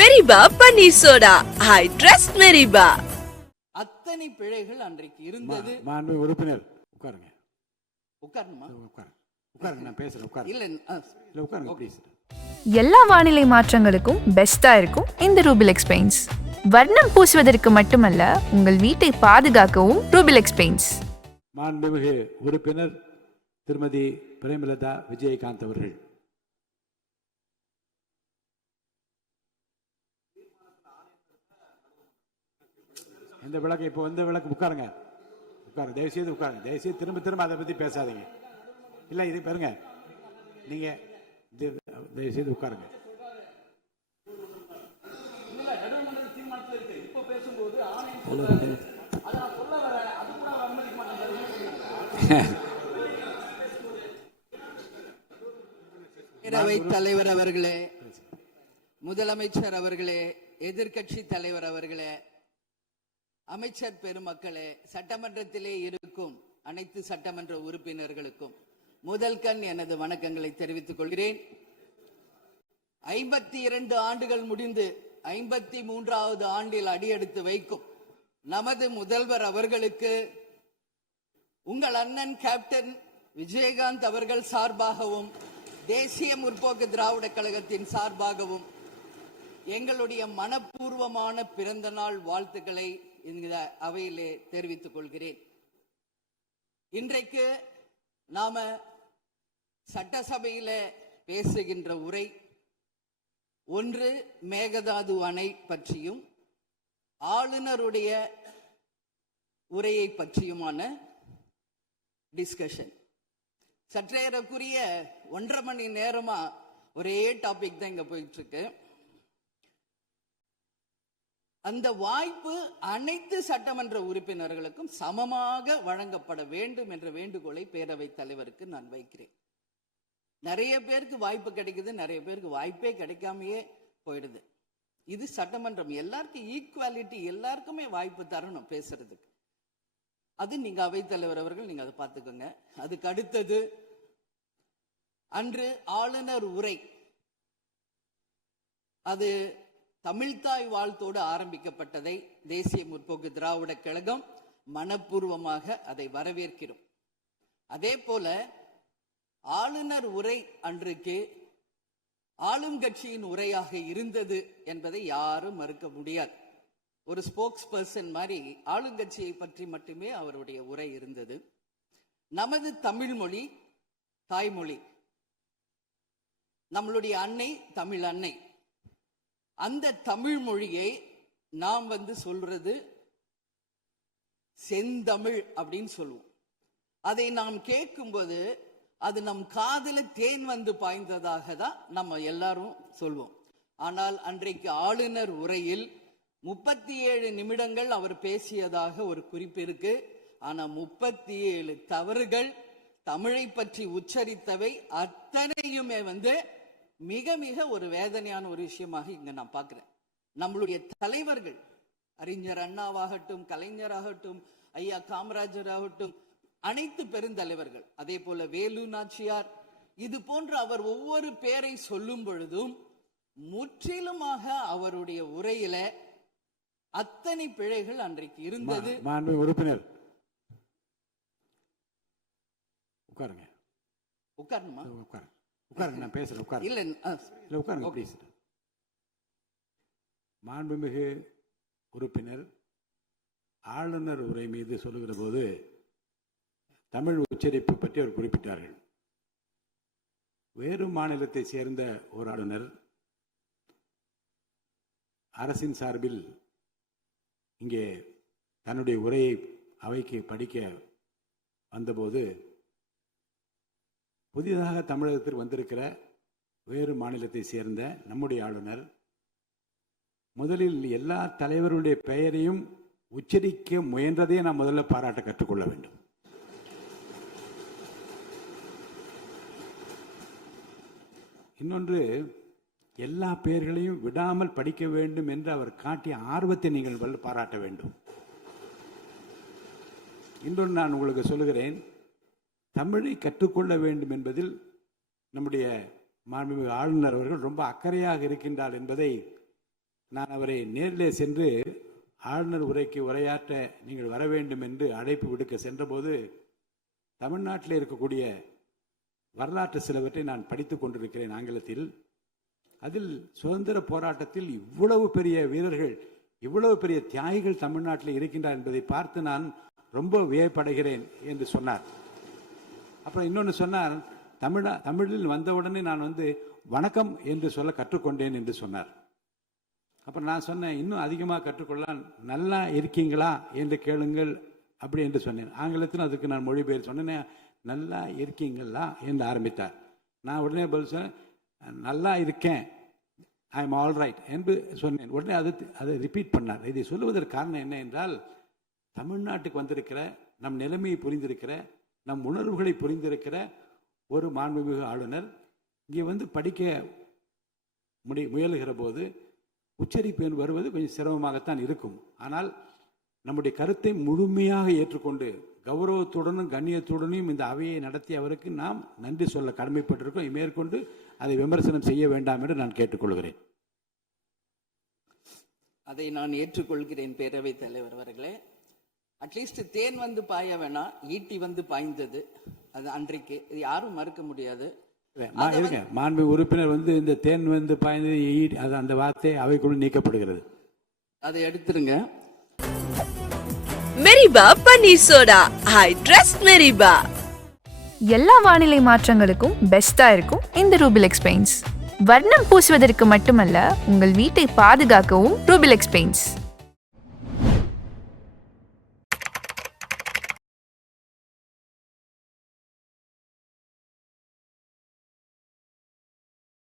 மெரிபா paneer soda. I trust மெரிபா. அத்தனை பிழைகள் அன்றைக்கு இருந்தது. மாண்பு உறுப்பினர் உட்காருங்க. உட்காரணுமா? உட்காருங்க, நான் பேசுறேன். உட்காருங்க. இல்ல உட்காருங்க ப்ளீஸ். எல்லா வானிலை மாற்றங்களுக்கும் பெஸ்டா இருக்கும் இந்த ரூபிலெக்ஸ் பெயிண்ட்ஸ். வர்ணம் பூசுவதற்கு மட்டுமல்ல, உங்கள் வீட்டை பாதுகாக்கவும் ரூபிலெக்ஸ் பெயிண்ட்ஸ். மாண்புமிகு உறுப்பினர் திருமதி பிரேமலதா விஜயகாந்த் அவர்கள். இந்த விளக்கு இப்போ வந்து விளக்கு உட்காருங்க. உட்காருங்க, தயவுசெய்து உட்காருங்க. தயவுசெய்து திரும்ப திரும்ப அதை பற்றி பேசாதீங்க. இல்லை இது பாருங்க, நீங்க தயவுசெய்து உட்காருங்க. பேரவைத் தலைவர் அவர்களே, முதலமைச்சர் அவர்களே, எதிர்கட்சி தலைவர் அவர்களே, அமைச்சர் பெருமக்களே, சட்டமன்றத்திலே இருக்கும் அனைத்து சட்டமன்ற உறுப்பினர்களுக்கும் முதல் கண் எனது வணக்கங்களை தெரிவித்துக் கொள்கிறேன். 52 ஆண்டுகள் முடிந்து 53வது ஆண்டில் அடியெடுத்து வைக்கும் நமது முதல்வர் அவர்களுக்கு உங்கள் அண்ணன் கேப்டன் விஜயகாந்த் அவர்கள் சார்பாகவும் தேசிய முற்போக்கு திராவிட கழகத்தின் சார்பாகவும் எங்களுடைய மனப்பூர்வமான பிறந்த நாள் வாழ்த்துக்களை இந்த அவையிலே தெரிவித்துக் கொள்கிறேன். இன்றைக்கு நாம சட்டசபையில பேசுகின்ற உரை ஒன்று மேகதாது அணை பற்றியும் ஆளுநருடைய உரையை பற்றியுமான டிஸ்கஷன். சற்றேறக்குரிய 1.5 மணி நேரமா ஒரே டாபிக் தான் இங்க போயிட்டு இருக்கு. அந்த வாய்ப்பு அனைத்து சட்டமன்ற உறுப்பினர்களுக்கும் சமமாக வழங்கப்பட வேண்டும் என்ற வேண்டுகோளை பேரவைத் தலைவருக்கு நான் வைக்கிறேன். நிறைய பேருக்கு வாய்ப்பு கிடைக்குது, நிறைய பேருக்கு வாய்ப்பே கிடைக்காமையே போயிடுது. இது சட்டமன்றம், எல்லாருக்கும் ஈக்குவாலிட்டி, எல்லாருக்குமே வாய்ப்பு தரணும் பேசுறதுக்கு. அது நீங்க அவைத்தலைவர் அவர்கள் நீங்க அதை பார்த்துக்கோங்க. அதுக்கு அடுத்தது அன்று ஆளுநர் உரை, அது தமிழ்தாய் வாழ்த்தோடு ஆரம்பிக்கப்பட்டதை தேசிய முற்போக்கு திராவிட கழகம் மனப்பூர்வமாக அதை வரவேற்கிறோம். அதே போல ஆளுநர் உரை அன்றைக்கு ஆளும் கட்சியின் உரையாக இருந்தது என்பதை யாரும் மறுக்க முடியாது. ஒரு ஸ்போக்ஸ் பர்சன் மாதிரி ஆளுங்கட்சியை பற்றி மட்டுமே அவருடைய உரை இருந்தது. நமது தமிழ் மொழி தாய்மொழி, நம்மளுடைய அன்னை தமிழ் அன்னை. அந்த தமிழ் மொழியை நாம் சொல்றது செந்தமிழ் அப்படின்னு சொல்லுவோம். அதை நாம் கேட்கும்போது அது நம் காதல தேன் பாய்ந்ததாக தான் நம்ம எல்லாரும் சொல்வோம். ஆனால் அன்றைக்கு ஆளுநர் உரையில் 37 நிமிடங்கள் அவர் பேசியதாக ஒரு குறிப்பு இருக்கு. ஆனா 37 தவறுகள், தமிழை பற்றி உச்சரித்தவை அத்தனையுமே மிக மிக ஒரு வேதனையான ஒரு விஷயமாக இங்க நான் பார்க்கிறேன். நம்மளுடைய தலைவர்கள், அறிஞர் அண்ணாவாகட்டும், கலைஞராகட்டும், ஐயா காமராஜர் ஆகட்டும், அனைத்து பெருந்தலைவர்கள், அதே போல வேலு நாச்சியார், இது போன்ற அவர் ஒவ்வொரு பேரை சொல்லும் பொழுதும் முற்றிலுமாக அவருடைய உரையில அத்தனை பிழைகள் அன்றைக்கு இருந்தது. மாண்பு உறுப்பினர் உட்காருங்க. உட்காரணுமா? உட்காருங்க, நான் பேசுறேன். உட்காருங்க. இல்ல உட்காருங்க ப்ளீஸ். மாண்புமிகு உறுப்பினர் ஆளுநர் உரை மீது சொல்லுகிற போது தமிழ் உச்சரிப்பு பற்றி அவர் குறிப்பிட்டார்கள். வேறு மாநிலத்தை சேர்ந்த ஒரு ஆளுநர் அரசின் சார்பில் இங்கே தன்னுடைய உரையை அவைக்கு படிக்க வந்தபோது புதிதாக தமிழகத்தில் வந்திருக்கிற வேறு மாநிலத்தை சேர்ந்த நம்முடைய ஆளுநர் முதலில் எல்லா தலைவருடைய பெயரையும் உச்சரிக்க முயன்றதையே நாம் முதல்ல பாராட்ட கற்றுக்கொள்ள வேண்டும். இன்னொன்று, எல்லா பெயர்களையும் விடாமல் படிக்க வேண்டும் என்று அவர் காட்டிய ஆர்வத்தை நீங்கள் பாராட்ட வேண்டும். இன்னொன்று நான் உங்களுக்கு சொல்லுகிறேன், தமிழை கற்றுக்கொள்ள வேண்டும் என்பதில் நம்முடைய மாண்புமிகு ஆளுநர் அவர்கள் ரொம்ப அக்கறையாக இருக்கின்றார் என்பதை நான் அவரை நேரிலே சென்று ஆளுநர் உரைக்கு உரையாற்ற நீங்கள் வர வேண்டும் என்று அழைப்பு விடுக்க சென்றபோது தமிழ்நாட்டில் இருக்கக்கூடிய வரலாற்று சிலவற்றை நான் படித்து கொண்டிருக்கிறேன் ஆங்கிலத்தில். அதில் சுதந்திர போராட்டத்தில் இவ்வளவு பெரிய வீரர்கள், இவ்வளவு பெரிய தியாகிகள் தமிழ்நாட்டில் இருக்கின்றார் என்பதை பார்த்து நான் ரொம்ப வியப்படைகிறேன் என்று சொன்னார். அப்புறம் இன்னொன்று சொன்னார், தமிழில் வந்தவுடனே நான் வணக்கம் என்று சொல்ல கற்றுக்கொண்டேன் என்று சொன்னார். அப்புறம் நான் சொன்னேன், இன்னும் அதிகமாக கற்றுக்கொள்ளலாம், நல்லா இருக்கீங்களா என்று கேளுங்கள் அப்படி என்று சொன்னேன். ஆங்கிலத்தில் அதுக்கு நான் மொழிபெயர் சொன்னேன், நல்லா இருக்கீங்களா என்று ஆரம்பித்தார். நான் உடனே பதில் சொன்னேன், நல்லா இருக்கேன், ஐ எம் ஆல் ரைட் என்று சொன்னேன். உடனே அதை ரிப்பீட் பண்ணார். இதை சொல்லுவதற்கு காரணம் என்ன என்றால், தமிழ்நாட்டுக்கு வந்திருக்கிற, நம் நிலைமையை புரிந்திருக்கிற, நம் உணர்வுகளை புரிந்திருக்கிற ஒரு மாண்புமிகு ஆளுநர் இங்கே படிக்க முயலுகிற போது உச்சரிப்பு வருவது கொஞ்சம் சிரமமாகத்தான் இருக்கும். ஆனால் நம்முடைய கருத்தை முழுமையாக ஏற்றுக்கொண்டு கௌரவத்துடனும் கண்ணியத்துடனும் இந்த அவையை நடத்திய அவருக்கு நாம் நன்றி சொல்ல கடமைப்பட்டிருக்கோம். மேற்கொண்டு அதை விமர்சனம் செய்ய வேண்டாம் என்று நான் கேட்டுக்கொள்கிறேன். அதை நான் ஏற்றுக்கொள்கிறேன் பேரவைத் தலைவர் அவர்களே. அட்லீஸ்ட் தேன் பாய வேணாம், ஈட்டி பாய்ந்தது அது அன்றைக்கு, இது யாரும் மறுக்க முடியாது. மாண்பு உறுப்பினர் இந்த தேன் பாய்ந்தது அது அந்த வார்த்தை அவைக்குள் நீக்கப்படுகிறது. அதை எடுத்துருங்க. மெரிபா பன்னீர் சோடா, ஐ ட்ரஸ்ட் மெரிபா. எல்லா வானிலை மாற்றங்களுக்கும் பெஸ்டா இருக்கும் இந்த ரூபிலெக்ஸ் பெயிண்ட்ஸ். வர்ணம் பூசுவதற்கு மட்டுமல்ல, உங்கள் வீட்டை பாதுகாக்கவும் ரூபிலெக்ஸ் பெயிண்ட்ஸ்.